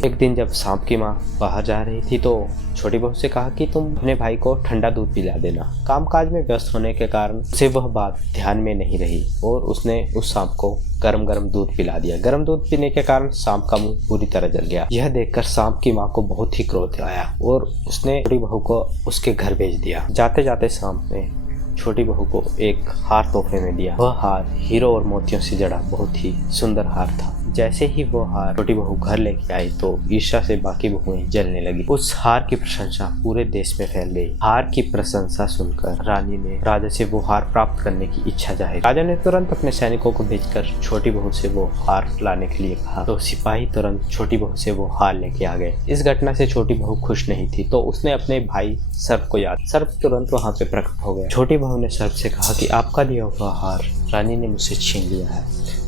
एक दिन जब सांप की माँ बाहर जा रही थी तो छोटी बहू से कहा कि तुम अपने भाई को ठंडा दूध पिला देना। कामकाज में व्यस्त होने के कारण उसे वह बात ध्यान में नहीं रही और उसने उस सांप को गरम गरम दूध पिला दिया। गरम दूध पीने के कारण सांप का मुंह पूरी तरह जल गया। यह देखकर सांप की माँ को बहुत ही क्रोध आया और उसने छोटी बहू को उसके घर भेज दिया। जाते जाते सांप ने छोटी बहू को एक हार तोहफे में दिया। वह हार हीरो और मोतियों से जड़ा बहुत ही सुंदर हार था। जैसे ही वो हार छोटी बहू घर लेके आई तो ईर्ष्या से बाकी बहुएं जलने लगी। उस हार की प्रशंसा पूरे देश में फैल गई। हार की प्रशंसा सुनकर रानी ने राजा से वो हार प्राप्त करने की इच्छा जाहिर। राजा ने तुरंत अपने सैनिकों को भेजकर छोटी बहू से वो हार लाने के लिए कहा तो सिपाही तुरंत छोटी बहू से वो हार लेके आ गए। इस घटना से छोटी बहू खुश नहीं थी तो उसने अपने भाई सर्प को याद। सर्प तुरंत वहाँ पे प्रकट हो गया। छोटी बहू ने सर्प से कहा कि आपका दिया हुआ हार रानी ने मुझसे छीन लिया है,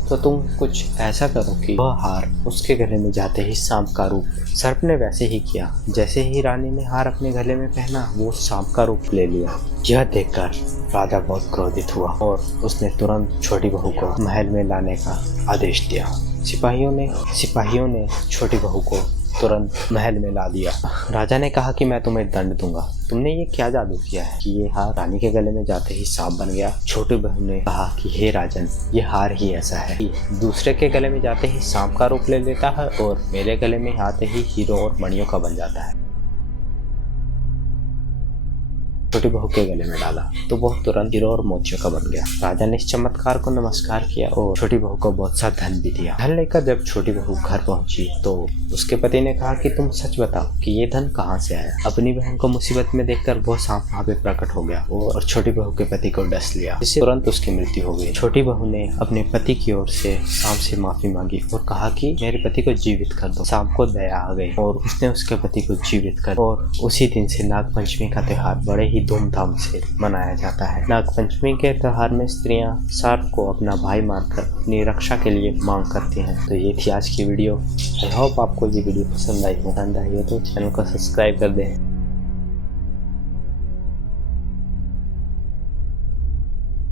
तो तुम कुछ ऐसा करो कि वह हार उसके गले में जाते ही सांप का रूप। सर्प ने वैसे ही किया। जैसे ही रानी ने हार अपने गले में पहना वो सांप का रूप ले लिया। यह देखकर राजा बहुत क्रोधित हुआ और उसने तुरंत छोटी बहू को महल में लाने का आदेश दिया। सिपाहियों ने छोटी बहू को तुरंत महल में ला दिया। राजा ने कहा कि मैं तुम्हें दंड दूंगा। तुमने ये क्या जादू किया है कि ये हार रानी के गले में जाते ही सांप बन गया। छोटी बहू ने कहा कि हे राजन, ये हार ही ऐसा है कि दूसरे के गले में जाते ही सांप का रूप ले लेता है और मेरे गले में आते ही हीरो और मणियों का बन जाता है। छोटी बहू के गले में डाला तो वह तुरंत हीरो और मोतियों का बन गया। राजा ने इस चमत्कार को नमस्कार किया और छोटी बहू को बहुत सा धन भी दिया। धन लेकर जब छोटी बहू घर पहुंची तो उसके पति ने कहा कि तुम सच बताओ कि ये धन कहाँ से आया। अपनी बहन को मुसीबत में देखकर वो सांप वहाँ पे प्रकट हो गया और छोटी बहू के पति को डस लिया, जिससे तुरंत उसकी मृत्यु हो गई। छोटी बहू ने अपने पति की ओर से सांप से माफी मांगी और कहा कि मेरे पति को जीवित कर दो। सांप को दया आ गई और उसने उसके पति को जीवित कर। और उसी दिन से नागपंचमी का त्योहार बड़े ही धूमधाम से मनाया जाता है। नागपंचमी के त्योहार में स्त्रियां सर्प को अपना भाई मानकर अपनी रक्षा के लिए मांग करती हैं। तो ये थी आज की वीडियो। आई होप आपको ये वीडियो पसंद आई हो तो चैनल को सब्सक्राइब कर दें।